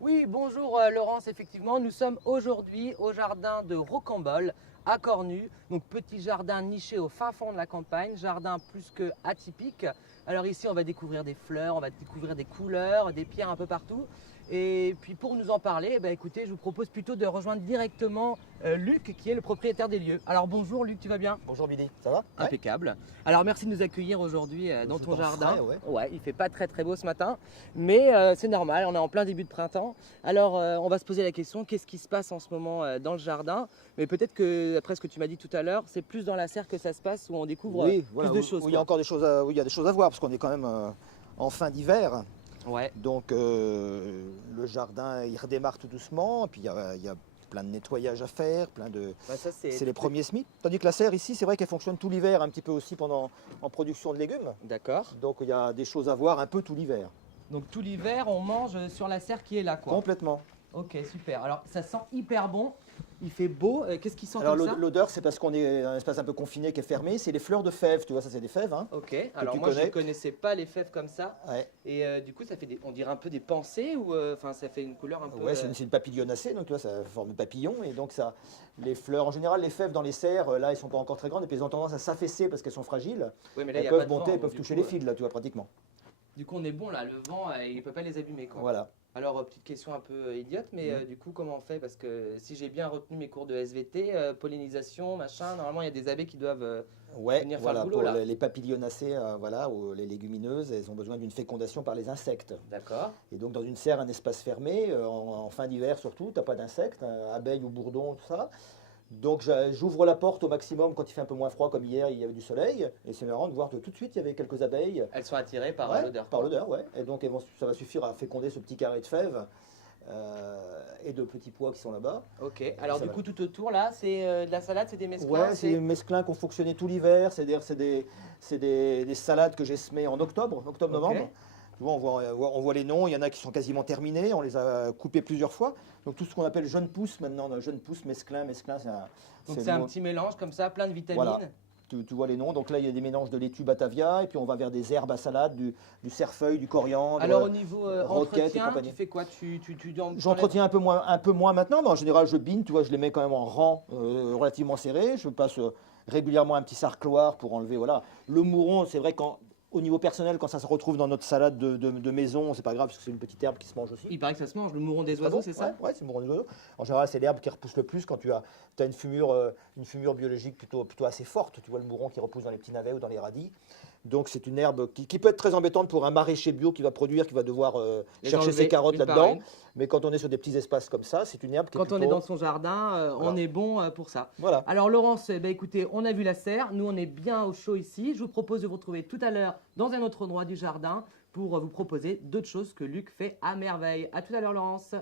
Oui, bonjour Laurence, effectivement, nous sommes aujourd'hui au jardin de Rocambole à Cornu. Donc petit jardin niché au fin fond de la campagne, jardin plus que atypique. Alors ici, on va découvrir des fleurs, on va découvrir des couleurs, des pierres un peu partout. Et puis pour nous en parler, eh ben, écoutez, je vous propose plutôt de rejoindre directement Luc qui est le propriétaire des lieux. Alors bonjour Luc, tu vas bien? Bonjour Billy, ça va? Ouais. Impeccable. Alors merci de nous accueillir aujourd'hui dans Je ton t'en jardin. ferai, ouais. Ouais, il fait pas très beau ce matin, mais c'est normal, on est en plein début de printemps. Alors on va se poser la question, qu'est-ce qui se passe en ce moment dans le jardin? Mais peut-être que, après ce que tu m'as dit tout à l'heure, c'est plus dans la serre que ça se passe où on découvre Oui, plus voilà, de choses. où il y a Quoi. encore des choses où il y a des choses à voir parce qu'on est quand même en fin d'hiver. Ouais, Donc le jardin il redémarre tout doucement, et puis il y a plein de nettoyage à faire, bah, ça c'est les premiers semis. Tandis que la serre ici, c'est vrai qu'elle fonctionne tout l'hiver, un petit peu aussi en production de légumes. d'accord. Donc il y a des choses à voir un peu tout l'hiver. Donc tout l'hiver, on mange sur la serre qui est là, quoi. Complètement. Ok, super. Alors ça sent hyper bon, il fait beau. Qu'est-ce qui sent Alors comme ça? l'odeur, c'est parce qu'on est dans un espace un peu confiné qui est fermé, c'est les fleurs de fèves, tu vois, ça c'est des fèves. Hein, Ok, alors tu moi je ne connais. connaissais pas les fèves comme ça. Ouais. Et du coup, ça fait on dirait un peu des pensées ou enfin ça fait une couleur un peu. Ouais, c'est une papillonacée, donc tu vois, ça forme papillon. Et donc, ça, les fleurs, en général, les fèves dans les serres, là, elles sont pas encore très grandes, et puis elles ont tendance à s'affaisser parce qu'elles sont fragiles. Oui, mais là il Elles n'y a pas peuvent de monter, vent. elles Donc, peuvent toucher les fils, là, tu vois, pratiquement. du coup, on est bon là. Le vent, il ne peut pas les abîmer quoi. Voilà. Alors, petite question un peu idiote, mais Mhm. du coup, comment on fait? Parce que si j'ai bien retenu mes cours de SVT, pollinisation, machin, normalement il y a des abeilles qui doivent Ouais, venir faire le voilà, boulot pour là. les papillonacées, voilà, ou les légumineuses, elles ont besoin d'une fécondation par les insectes. D'accord. Et donc, dans une serre, un espace fermé, en fin d'hiver surtout, tu n'as pas d'insectes, abeilles ou bourdons, tout ça. Donc j'ouvre la porte au maximum quand il fait un peu moins froid, comme hier, il y avait du soleil. Et c'est marrant de voir que tout de suite, il y avait quelques abeilles. Elles sont attirées par Ouais, l'odeur. par Quoi. l'odeur, ouais. Et donc ça va suffire à féconder ce petit carré de fèves et de petits pois qui sont là-bas. Ok. Alors Ça du va. coup, tout autour là, c'est de la salade, c'est des mesclins, Ouais, c'est des mesclins qui ont fonctionné tout l'hiver. C'est-à-dire des salades que j'ai semées en octobre, octobre-novembre. Ok. Tu vois, on voit les noms, il y en a qui sont quasiment terminés, on les a coupés plusieurs fois. Donc tout ce qu'on appelle jeune pousse maintenant, jeune pousse, mesclin, Donc c'est c'est le un mot. petit mélange comme ça, plein de Voilà, vitamines. tu vois les noms. Donc là, il y a des mélanges de laitue batavia, et puis on va vers des herbes à salade, du cerfeuil, du coriandre, Alors au niveau roquette et entretien, tu compagnie. fais quoi? J'entretiens un peu moins maintenant, mais en général, je bine, tu vois, je les mets quand même en rang relativement serré. Je passe régulièrement un petit sarcloir pour enlever, voilà. Le mouron, c'est vrai qu'au niveau personnel, quand ça se retrouve dans notre salade de maison, c'est pas grave, parce que c'est une petite herbe qui se mange aussi. Il paraît que ça se mange, le mouron des Ah oiseaux, bon? c'est ça? Ouais, c'est le mouron des oiseaux. En général, c'est l'herbe qui repousse le plus quand tu as une fumure biologique plutôt assez forte. Tu vois le mouron qui repousse dans les petits navets ou dans les radis. Donc c'est une herbe qui peut être très embêtante pour un maraîcher bio qui va produire, qui va devoir Les chercher enlever ses carottes une par là-dedans. une. Mais quand on est sur des petits espaces comme ça, c'est une herbe qui est Quand on est dans plutôt... son jardin, on Voilà. est bon pour ça. Voilà. Alors Laurence, eh ben, écoutez, on a vu la serre, nous on est bien au chaud ici. Je vous propose de vous retrouver tout à l'heure dans un autre endroit du jardin pour vous proposer d'autres choses que Luc fait à merveille. À tout à l'heure Laurence.